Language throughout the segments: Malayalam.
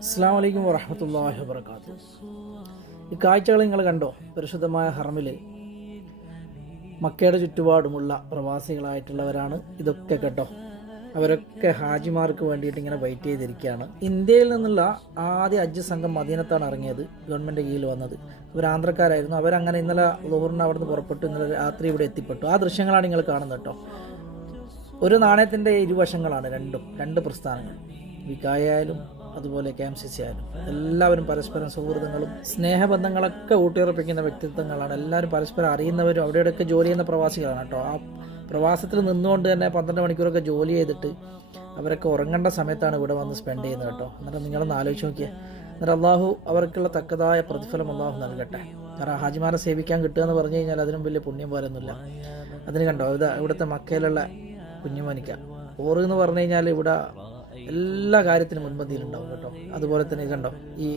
അസ്സാം വലൈക്കും വറഹമത്തല്ലാഹി വാബർക്കാത്തു ഈ കാഴ്ചകൾ നിങ്ങൾ കണ്ടോ? പരിശുദ്ധമായ ഹറമിൽ മക്കയുടെ ചുറ്റുപാടുമുള്ള പ്രവാസികളായിട്ടുള്ളവരാണ് ഇതൊക്കെ കേട്ടോ. അവരൊക്കെ ഹാജിമാർക്ക് വേണ്ടിയിട്ട് ഇങ്ങനെ വെയിറ്റ് ചെയ്തിരിക്കുകയാണ്. ഇന്ത്യയിൽ നിന്നുള്ള ആദ്യ അജ്ജ് സംഘം മദീനത്താണ് ഇറങ്ങിയത് ഗവൺമെന്റ് കീഴിൽ വന്നത്. ഇവർ ആന്ധ്രക്കാരായിരുന്നു. അവരങ്ങനെ ഇന്നലെ ലോറിന് അവിടുന്ന് പുറപ്പെട്ടു ഇന്നലെ രാത്രി ഇവിടെ എത്തിപ്പെട്ടു. ആ ദൃശ്യങ്ങളാണ് നിങ്ങൾ കാണുന്നത് കേട്ടോ. ഒരു നാണയത്തിന്റെ ഇരുവശങ്ങളാണ് രണ്ടും രണ്ട് പ്രസ്ഥാനങ്ങൾ. വികായായാലും അതുപോലെ കെ എം സി സി ആയാലും. എല്ലാവരും പരസ്പരം സൗഹൃദങ്ങളും സ്നേഹബന്ധങ്ങളൊക്കെ ഊട്ടിയുറപ്പിക്കുന്ന വ്യക്തിത്വങ്ങളാണ്. എല്ലാവരും പരസ്പരം അറിയുന്നവരും അവിടെയൊക്കെ ജോലി ചെയ്യുന്ന പ്രവാസികളാണ് കേട്ടോ. ആ പ്രവാസത്തിൽ നിന്നുകൊണ്ട് തന്നെ പന്ത്രണ്ട് മണിക്കൂറൊക്കെ ജോലി ചെയ്തിട്ട് അവരൊക്കെ ഉറങ്ങേണ്ട സമയത്താണ് ഇവിടെ വന്ന് സ്പെൻഡ് ചെയ്യുന്നത് കേട്ടോ. എന്നിട്ട് നിങ്ങളൊന്ന് ആലോചിച്ച് നോക്കിയേ. എന്നിട്ട് അള്ളാഹു അവർക്കുള്ള തക്കതായ പ്രതിഫലം അള്ളാഹു നൽകട്ടെ. കാരണം ഹാജിമാരെ സേവിക്കാൻ കിട്ടുക എന്ന് പറഞ്ഞു കഴിഞ്ഞാൽ അതിനും വലിയ പുണ്യം പോരൊന്നുമില്ല. അതിന് കണ്ടോ ഇവിടുത്തെ മക്കയിലുള്ള കുഞ്ഞുമാനിക്ക. ഓറ് എന്ന് പറഞ്ഞു കഴിഞ്ഞാൽ ഇവിടെ എല്ലാ കാര്യത്തിനും മുൻപന്തിയിലുണ്ടാവും കേട്ടോ. അതുപോലെ തന്നെ കണ്ടോ ഈ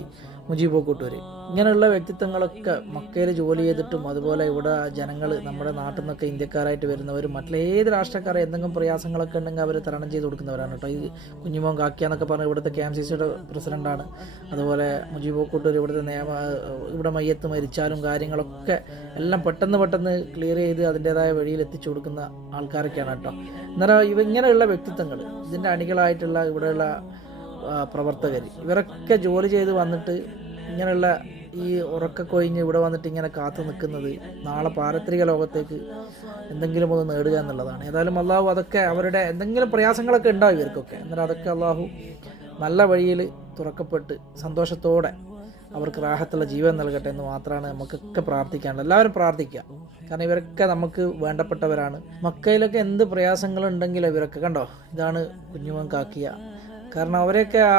മുജീബ് കൂട്ടൂര്. ഇങ്ങനെയുള്ള വ്യക്തിത്വങ്ങളൊക്കെ മക്കയിൽ ജോലി ചെയ്തിട്ടും അതുപോലെ ഇവിടെ ജനങ്ങൾ നമ്മുടെ നാട്ടിൽ നിന്നൊക്കെ ഇന്ത്യക്കാരായിട്ട് വരുന്നവരും മറ്റുള്ള ഏത് രാഷ്ട്രക്കാരെ എന്തെങ്കിലും പ്രയാസങ്ങളൊക്കെ ഉണ്ടെങ്കിൽ അവർ തരണം ചെയ്ത് കൊടുക്കുന്നവരാണ് കേട്ടോ. ഈ കുഞ്ഞുമോൻ കാക്കിയ എന്നൊക്കെ പറഞ്ഞ ഇവിടുത്തെ കെ എം സി സിയുടെ പ്രസിഡന്റാണ് അതുപോലെ മുജീബ് കൂട്ടൂർ ഇവിടുത്തെ നിയമ ഇവിടെ മയ്യത്ത് മരിച്ചാലും കാര്യങ്ങളൊക്കെ എല്ലാം പെട്ടെന്ന് പെട്ടെന്ന് ക്ലിയർ ചെയ്ത് അതിന്റെതായ വഴിയിൽ എത്തിച്ചു കൊടുക്കുന്ന ആൾക്കാരൊക്കെയാണ് കേട്ടോ. എന്നാലും ഇവ ഇങ്ങനെയുള്ള വ്യക്തിത്വങ്ങൾ ഇതിന്റെ അണികളായിട്ടുള്ള ഇവിടെയുള്ള പ്രവർത്തകർ ഇവരൊക്കെ ജോലി ചെയ്ത് വന്നിട്ട് ഇങ്ങനെയുള്ള ഈ ഉറക്കൊഴിഞ്ഞ് ഇവിടെ വന്നിട്ട് ഇങ്ങനെ കാത്തു നിൽക്കുന്നത് നാളെ പാരത്രിക ലോകത്തേക്ക് എന്തെങ്കിലും ഒന്ന് നേടുക എന്നുള്ളതാണ്. ഏതായാലും അള്ളാഹു അതൊക്കെ അവരുടെ എന്തെങ്കിലും പ്രയാസങ്ങളൊക്കെ ഉണ്ടാവും ഇവർക്കൊക്കെ. എന്നാലും അതൊക്കെ അള്ളാഹു നല്ല വഴിയിൽ തുറക്കപ്പെട്ട് സന്തോഷത്തോടെ അവർക്ക് റാഹത്തുള്ള ജീവൻ നൽകട്ടെ എന്ന് മാത്രമാണ് നമുക്കൊക്കെ പ്രാർത്ഥിക്കാനുള്ളത്. എല്ലാവരും പ്രാർത്ഥിക്കുക. കാരണം ഇവരൊക്കെ നമുക്ക് വേണ്ടപ്പെട്ടവരാണ്. മക്കയിലൊക്കെ എന്ത് പ്രയാസങ്ങളുണ്ടെങ്കിലും ഇവരൊക്കെ കണ്ടോ? ഇതാണ് കുഞ്ഞുമൻ കാക്കിയ കാരണം അവരെയൊക്കെ ആ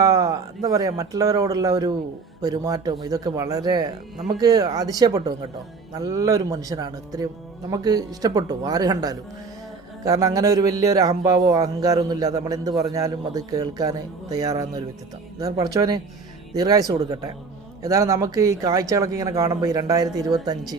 എന്താ പറയുക മറ്റുള്ളവരോടുള്ള ഒരു പെരുമാറ്റവും ഇതൊക്കെ വളരെ നമുക്ക് അതിശയപ്പെട്ടു കേട്ടോ. നല്ലൊരു മനുഷ്യനാണ്. ഇത്രയും നമുക്ക് ഇഷ്ടപ്പെട്ടു. ആര് കണ്ടാലും. കാരണം അങ്ങനെ ഒരു വലിയൊരു അഹങ്കാരോ അഹങ്കാരമൊന്നും ഇല്ലാതെ നമ്മൾ എന്ത് പറഞ്ഞാലും അത് കേൾക്കാൻ തയ്യാറാകുന്ന ഒരു വ്യക്തിത്വം. ഇതാണ് പഠിച്ചവന് ദീർഘായുസ് കൊടുക്കട്ടെ. ഏതായാലും നമുക്ക് ഈ കാഴ്ചകളൊക്കെ ഇങ്ങനെ കാണുമ്പോൾ ഈ രണ്ടായിരത്തി ഇരുപത്തഞ്ച്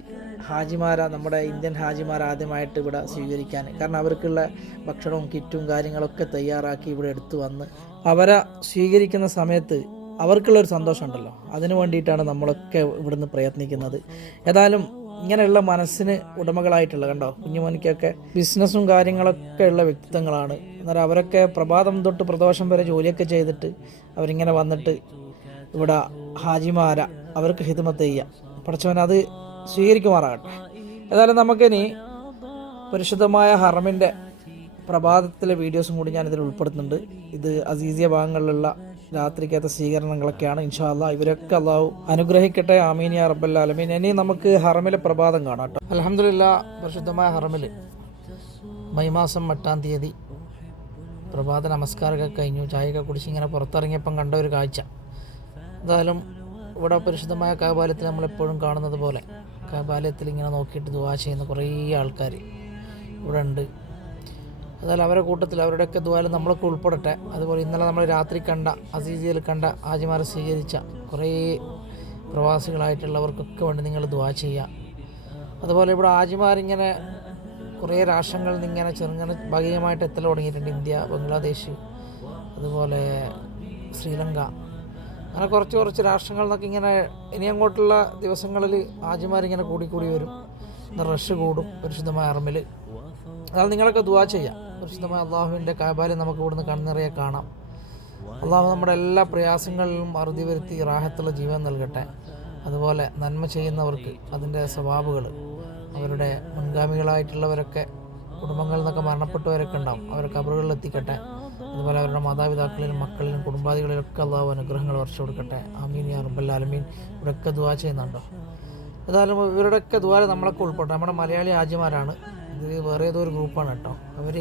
ഹാജിമാര നമ്മുടെ ഇന്ത്യൻ ഹാജിമാർ ആദ്യമായിട്ട് ഇവിടെ സ്വീകരിക്കാൻ. കാരണം അവർക്കുള്ള ഭക്ഷണവും കിറ്റും കാര്യങ്ങളൊക്കെ തയ്യാറാക്കി ഇവിടെ എടുത്തു വന്ന് അവരെ സ്വീകരിക്കുന്ന സമയത്ത് അവർക്കുള്ള ഒരു സന്തോഷമുണ്ടല്ലോ. അതിനു വേണ്ടിയിട്ടാണ് നമ്മളൊക്കെ ഇവിടുന്ന് പ്രയത്നിക്കുന്നത്. ഏതായാലും ഇങ്ങനെയുള്ള മനസ്സിന് ഉടമകളായിട്ടുള്ള കണ്ടോ കുഞ്ഞുമോനിക്കൊക്കെ ബിസിനസ്സും കാര്യങ്ങളൊക്കെ ഉള്ള വ്യക്തിത്വങ്ങളാണ്. എന്നാൽ അവരൊക്കെ പ്രഭാതം തൊട്ട് പ്രദോഷം വരെ ജോലിയൊക്കെ ചെയ്തിട്ട് അവരിങ്ങനെ വന്നിട്ട് ഇവിടെ ഹാജിമാര അവർക്ക് ഹിതമത്ത് ചെയ്യാം പഠിച്ചവൻ അത് സ്വീകരിക്കുമാറാകട്ടെ. ഏതായാലും നമുക്കിനി പരിശുദ്ധമായ ഹറമിന്റെ പ്രഭാതത്തിലെ വീഡിയോസും കൂടി ഞാനിതിൽ ഉൾപ്പെടുത്തുന്നുണ്ട്. ഇത് അസീസിയ ഭാഗങ്ങളിലുള്ള രാത്രിക്കകത്തെ സ്വീകരണങ്ങളൊക്കെയാണ്. ഇൻഷാല്ല ഇവരൊക്കെ അള്ളാഹു അനുഗ്രഹിക്കട്ടെ. ആമീനിയ റബ്ബൽ ആലമീൻ. ഇനി നമുക്ക് ഹറമിലെ പ്രഭാതം കാണാം കേട്ടോ. അലഹമില്ല പരിശുദ്ധമായ ഹറമിൽ മെയ് മാസം എട്ടാം തീയതി പ്രഭാത നമസ്കാരമൊക്കെ കഴിഞ്ഞു. ചായയൊക്കെ കുടിച്ച് ഇങ്ങനെ പുറത്തിറങ്ങിയപ്പം കണ്ട ഒരു കാഴ്ച. എന്തായാലും ഇവിടെ പരിശുദ്ധമായ കാപാലയത്തിൽ നമ്മളെപ്പോഴും കാണുന്നത് പോലെ കാപാലയത്തിൽ ഇങ്ങനെ നോക്കിയിട്ട് ദുവാ ചെയ്യുന്ന കുറേ ആൾക്കാർ ഇവിടെ ഉണ്ട്. അതായത് അവരുടെ കൂട്ടത്തിൽ അവരുടെയൊക്കെ ദ്വാരം നമ്മളൊക്കെ ഉൾപ്പെടട്ടെ. അതുപോലെ ഇന്നലെ നമ്മൾ രാത്രി കണ്ട അസീസിയിൽ കണ്ട ആജിമാരെ സ്വീകരിച്ച കുറേ പ്രവാസികളായിട്ടുള്ളവർക്കൊക്കെ വേണ്ടി നിങ്ങൾ ദ്വാ ചെയ്യുക അതുപോലെ ഇവിടെ ആജിമാരിങ്ങനെ കുറേ രാഷ്ട്രങ്ങളിൽ നിന്ന് ചെറുങ്ങനെ ഭാഗികമായിട്ട് എത്തൽ തുടങ്ങിയിട്ടുണ്ട് ഇന്ത്യ ബംഗ്ലാദേശ് അതുപോലെ ശ്രീലങ്ക. അങ്ങനെ കുറച്ച് കുറച്ച് രാഷ്ട്രങ്ങളിൽ നിന്നൊക്കെ ഇങ്ങനെ ഇനി അങ്ങോട്ടുള്ള ദിവസങ്ങളിൽ ആജിമാരിങ്ങനെ കൂടിക്കൂടി വരും. ഇന്ന് റഷ് കൂടും പരിശുദ്ധമായ അറമിൽ അതായത് നിങ്ങളൊക്കെ ദുവാ ചെയ്യാം. പരിശുദ്ധമായ അള്ളാഹുവിന്റെ കാബാലം നമുക്ക് ഇവിടുന്ന് കണ്ണിറയെ കാണാം. അള്ളാഹു നമ്മുടെ എല്ലാ പ്രയാസങ്ങളിലും അറുതി വരുത്തി റാഹത്തുള്ള ജീവൻ നൽകട്ടെ. അതുപോലെ നന്മ ചെയ്യുന്നവർക്ക് അതിന്റെ സ്വഭാവുകൾ അവരുടെ മുൻഗാമികളായിട്ടുള്ളവരൊക്കെ കുടുംബങ്ങളിൽ നിന്നൊക്കെ മരണപ്പെട്ടവരൊക്കെ ഉണ്ടാവും. അവരെ കബറുകളിൽ എത്തിക്കട്ടെ. അതുപോലെ അവരുടെ മാതാപിതാക്കളിലും മക്കളിലും കുടുംബാദികളിലൊക്കെ അള്ളാഹു അനുഗ്രഹങ്ങൾ വർഷം കൊടുക്കട്ടെ. ആമീൻ യാ റബ്ബൽ ആലമീൻ. ഇവിടെയൊക്കെ ദുവാ ചെയ്യുന്നുണ്ടോ? ഏതായാലും ഇവരുടെയൊക്കെ ദ്വാരം നമ്മളൊക്കെ ഉൾപ്പെട്ടു നമ്മുടെ മലയാളി ആജിമാരാണ് ഇത് വേറെ ഏതോ ഒരു ഗ്രൂപ്പാണ് കേട്ടോ. അവർ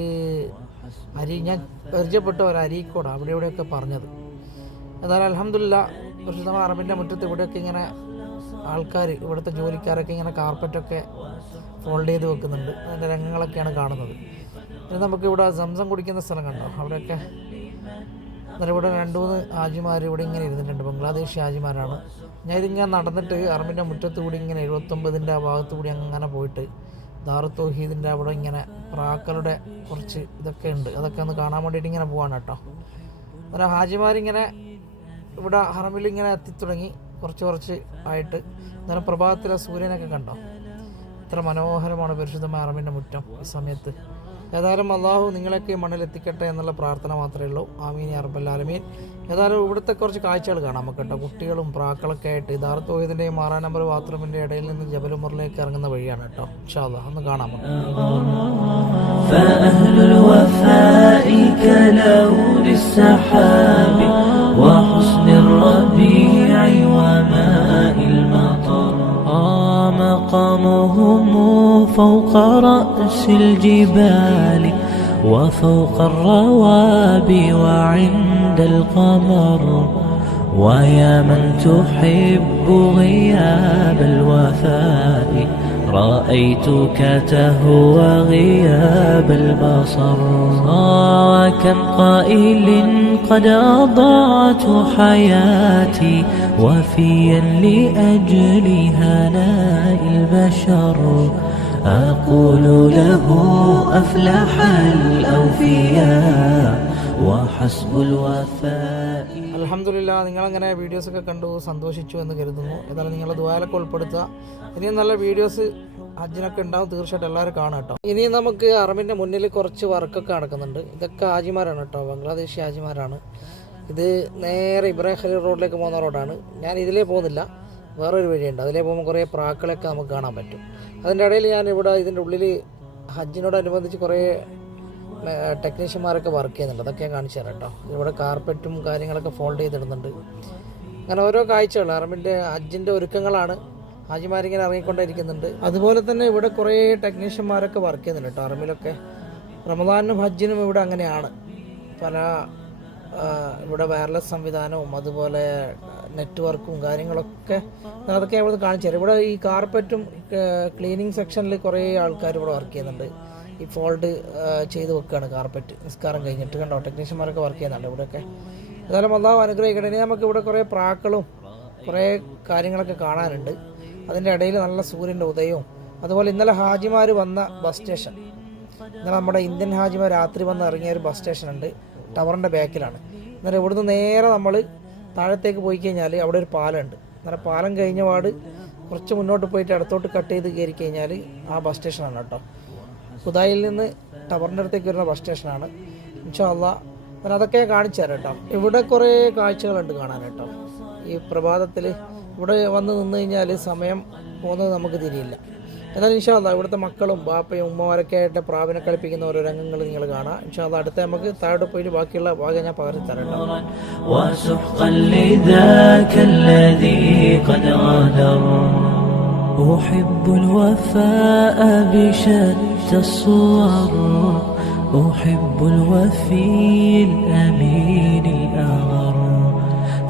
അരി ഞാൻ പരിചയപ്പെട്ട ഒരു അരീക്കോട് അവിടെ ഇവിടെയൊക്കെ പറഞ്ഞത്. എന്നാലും അലഹമില്ല പരിശുദ്ധ അറബിന്റെ മുറ്റത്ത് ഇവിടെയൊക്കെ ഇങ്ങനെ ആൾക്കാർ ഇവിടുത്തെ ജോലിക്കാരൊക്കെ ഇങ്ങനെ കാർപ്പറ്റൊക്കെ ഫോൾഡ് ചെയ്ത് വെക്കുന്നുണ്ട്. അതിന്റെ രംഗങ്ങളൊക്കെയാണ് കാണുന്നത്. പിന്നെ നമുക്ക് ഇവിടെ സംസം കുടിക്കുന്ന സ്ഥലം കണ്ടോ? അവിടെയൊക്കെ എന്നാലും ഇവിടെ രണ്ട് മൂന്ന് ആജിമാർ ഇവിടെ ഇങ്ങനെ ഇരുന്നിട്ടുണ്ട്. ബംഗ്ലാദേശി ആജിമാരാണ് ഞാൻ ഇതിങ്ങനെ നടന്നിട്ട് അറബിന്റെ മുറ്റത്ത് കൂടി ഇങ്ങനെ എഴുപത്തൊമ്പതിന്റെ ആ ഭാഗത്ത് കൂടി അങ്ങനെ പോയിട്ട് ദാറുത്തോഹീദിന്റെ അവിടെ ഇങ്ങനെ പ്രാക്കളുടെ കുറച്ച് ഇതൊക്കെ ഉണ്ട്. അതൊക്കെ ഒന്ന് കാണാൻ വേണ്ടിയിട്ട് ഇങ്ങനെ പോവാണ് കേട്ടോ. അന്നേരം ഹാജിമാരിങ്ങനെ ഇവിടെ ഹറമിൽ ഇങ്ങനെ എത്തിത്തുടങ്ങി കുറച്ച് കുറച്ച് ആയിട്ട്. അന്നേരം പ്രഭാതത്തിലെ സൂര്യനൊക്കെ കണ്ടോ? ഇത്ര മനോഹരമാണ് പരിശുദ്ധമായ ഹറമിന്റെ മുറ്റം ഈ സമയത്ത്. ഏതായാലും അള്ളാഹു നിങ്ങളൊക്കെ ഈ മണ്ണിൽ എത്തിക്കട്ടെ എന്നുള്ള പ്രാർത്ഥന മാത്രമേ ഉള്ളൂ ആമീൻ അറബല്ലാലമീൻ ഏതായാലും ഇവിടുത്തെ കുറച്ച് കാഴ്ചകൾ കാണാം നമുക്ക് കേട്ടോ കുട്ടികളും പ്രാക്കളൊക്കെ ആയിട്ട് ഇതാർ തോഹിദിൻ്റെയും ആറാം നമ്പർ ബാത്റൂമിൻ്റെ ഇടയിൽ നിന്ന് ജബലുമറിലേക്ക് ഇറങ്ങുന്ന വഴിയാണ് കേട്ടോ ഇൻഷാല്ല ഒന്ന് കാണാം നമുക്ക് فأهل الوفاء كلون السحاب وحسن الربيع وماء المطر آه مقامهم فوق رأس الجبال وفوق الروابي وعند القمر. ويا من تحب غياب الوفاء رأيتك تهوى غياب البصر. آه كم قائل قد أضعت حياتي وفيا لأجل هناء البشر. أقول له أفلح الأوفياء وحسب الوفاء അലഹമില്ല നിങ്ങളങ്ങനെ വീഡിയോസൊക്കെ കണ്ടു സന്തോഷിച്ചു എന്ന് കരുതുന്നു ഏതായാലും നിങ്ങൾ ദ്വാരൊക്കെ ഉൾപ്പെടുത്തുക ഇനിയും നല്ല വീഡിയോസ് ഹജ്ജിനൊക്കെ ഉണ്ടാവും തീർച്ചയായിട്ടും എല്ലാവരും കാണാം കേട്ടോ ഇനി നമുക്ക് അറബിൻ്റെ മുന്നിൽ കുറച്ച് വർക്കൊക്കെ നടക്കുന്നുണ്ട് ഇതൊക്കെ ഹാജിമാരാണ് കേട്ടോ ബംഗ്ലാദേശി ഹാജിമാരാണ് ഇത് നേരെ ഇബ്രാഹിം ഖലീൽ റോഡിലേക്ക് പോകുന്ന റോഡാണ് ഞാൻ ഇതിലേ പോകുന്നില്ല വേറൊരു വഴിയുണ്ട് അതിലേ പോകുമ്പോൾ കുറേ പ്രാക്കളൊക്കെ നമുക്ക് കാണാൻ പറ്റും അതിന്റെ ഇടയിൽ ഞാൻ ഇവിടെ ഇതിന്റെ ഉള്ളിൽ ഹജ്ജിനോടനുബന്ധിച്ച് കുറേ ടെക്നീഷ്യന്മാരൊക്കെ വർക്ക് ചെയ്യുന്നുണ്ട്. അതൊക്കെ ഞാൻ കാണിച്ചു തരാം കേട്ടോ ഇവിടെ കാർപ്പറ്റും കാര്യങ്ങളൊക്കെ ഫോൾഡ് ചെയ്തിടുന്നുണ്ട്. അങ്ങനെ ഓരോ കാഴ്ചകൾ അറബിന്റെ ഹജ്ജിന്റെ ഒരുക്കങ്ങളാണ്. ഹാജിമാരിങ്ങനെ ഇറങ്ങിക്കൊണ്ടിരിക്കുന്നുണ്ട് അതുപോലെ തന്നെ ഇവിടെ കുറേ ടെക്നീഷ്യന്മാരൊക്കെ വർക്ക് ചെയ്യുന്നുണ്ട് കേട്ടോ അറബിലൊക്കെ. റമദാനും ഹജ്ജിനും ഇവിടെ അങ്ങനെയാണ്. പല ഇവിടെ വയർലെസ് സംവിധാനവും അതുപോലെ നെറ്റ്വർക്കും കാര്യങ്ങളൊക്കെ അതൊക്കെ ഇവിടെ കാണിച്ചു തരാം. ഇവിടെ ഈ കാർപ്പറ്റും ക്ലീനിങ് സെക്ഷനിൽ കുറേ ആൾക്കാർ ഇവിടെ വർക്ക് ചെയ്യുന്നുണ്ട്. ഈ ഫോൾഡ് ചെയ്ത് വെക്കുകയാണ് കാർപ്പറ്റ് നിസ്കാരം കഴിഞ്ഞിട്ട് കണ്ടോ? ടെക്നീഷ്യന്മാരൊക്കെ വർക്ക് ചെയ്യുന്നുണ്ട് ഇവിടെയൊക്കെ. ഏതായാലും അള്ളാഹു അനുഗ്രഹിക്കട്ടെ. ഇനി നമുക്ക് ഇവിടെ കുറേ പ്രാക്കളും കുറേ കാര്യങ്ങളൊക്കെ കാണാനുണ്ട്. അതിന്റെ ഇടയിൽ നല്ല സൂര്യന്റെ ഉദയവും അതുപോലെ ഇന്നലെ ഹാജിമാർ വന്ന ബസ് സ്റ്റേഷൻ ഇന്നലെ നമ്മുടെ ഇന്ത്യൻ ഹാജിമാർ രാത്രി വന്ന് ഇറങ്ങിയ ഒരു ബസ് സ്റ്റേഷൻ ഉണ്ട്. ടവറിന്റെ ബാക്കിലാണ്. അന്നേരം ഇവിടുന്ന് നേരെ നമ്മൾ താഴത്തേക്ക് പോയി കഴിഞ്ഞാൽ അവിടെ ഒരു പാലമുണ്ട്. അന്നേരം പാലം കഴിഞ്ഞ പാട് കുറച്ച് മുന്നോട്ട് പോയിട്ട് അടുത്തോട്ട് കട്ട് ചെയ്ത് കയറി കഴിഞ്ഞാൽ ആ ബസ് സ്റ്റേഷനാണ് കേട്ടോ. കുതായിൽ നിന്ന് ടവറിന്റെ അടുത്തേക്ക് വരുന്ന ബസ് സ്റ്റേഷനാണ് ഇൻഷാല്ല ഞാൻ അതൊക്കെ കാണിച്ചു തരാം കേട്ടോ. ഇവിടെ കുറേ കാഴ്ചകളുണ്ട് കാണാൻ കേട്ടോ. ഈ പ്രഭാതത്തിൽ ഇവിടെ വന്ന് നിന്ന് കഴിഞ്ഞാൽ സമയം പോകുന്നത് നമുക്ക് തിരിയില്ല. എന്നാലും ഇൻഷാല്ല ഇവിടുത്തെ മക്കളും ബാപ്പയും ഉമ്മമാരൊക്കെ ആയിട്ട് പ്രാവിനെ കളിപ്പിക്കുന്ന ഓരോ രംഗങ്ങൾ നിങ്ങൾ കാണാം ഇൻഷാല്ല അടുത്ത നമുക്ക് താഴോട്ട് പോയിട്ട് ബാക്കിയുള്ള ഭാഗം ഞാൻ പകർത്തി തരാം കേട്ടോ وسحقا لذاك الذي قد غادر أحب الوفاء بشتى الصور أحب الوفي الأمين الأغر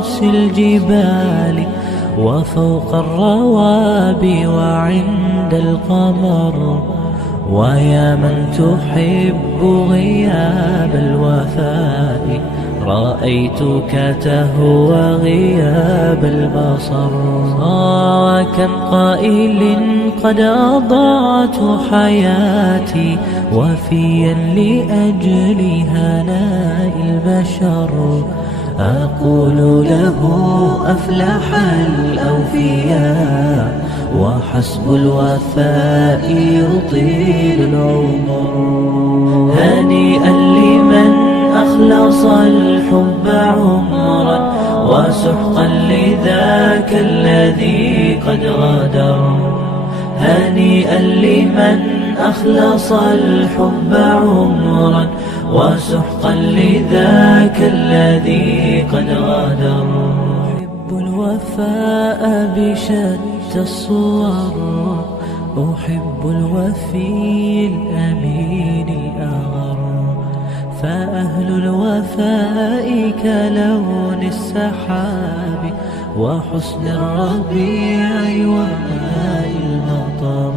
رأس الجبال وفوق الروابي وعند القمر. ويا من تحب غياب الوفاء رأيتك تهوى غياب البصر. آه كم قائل قد أضعت حياتي وفيا لأجل هناء البشر. أقول له أفلح الأوفياء وحسب الوفاء يطيل العمر. هنيئا لمن أخلص الحب عمرا وسحقا لذاك الذي قد غادر. هنيئا لمن أخلص الحب عمرا وسحقا لذاك الذي قد غادر. أحب الوفاء بشتى الصور. أحب الوفي الأمين الأغر. فأهل الوفاء كلون السحاب. وحسن الربيع وماء المطر.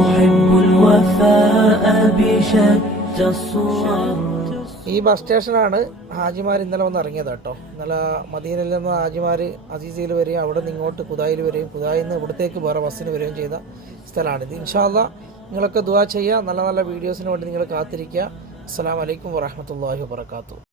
أحب الوفاء بشتى ഈ ബസ് സ്റ്റേഷനാണ് ഹാജിമാർ ഇന്നലെ വന്ന് ഇറങ്ങിയത് കേട്ടോ. ഇന്നലെ മദീനയിൽ നിന്ന് ഹാജിമാർ അസീസയിൽ വരികയും അവിടെ നിന്ന് ഇങ്ങോട്ട് കുതായിൽ വരികയും കുതായിൽ നിന്ന് ഇവിടത്തേക്ക് വേറെ ബസ്സിന് വരികയും ചെയ്ത സ്ഥലമാണിത് ഇൻഷാല്ല നിങ്ങളൊക്കെ ദുവാ ചെയ്യുക. നല്ല നല്ല വീഡിയോസിന് വേണ്ടി നിങ്ങൾ കാത്തിരിക്കുക. അസ്സാം വലൈക്കും വാഹമത്തല്ലാഹി വാബർക്കാത്തു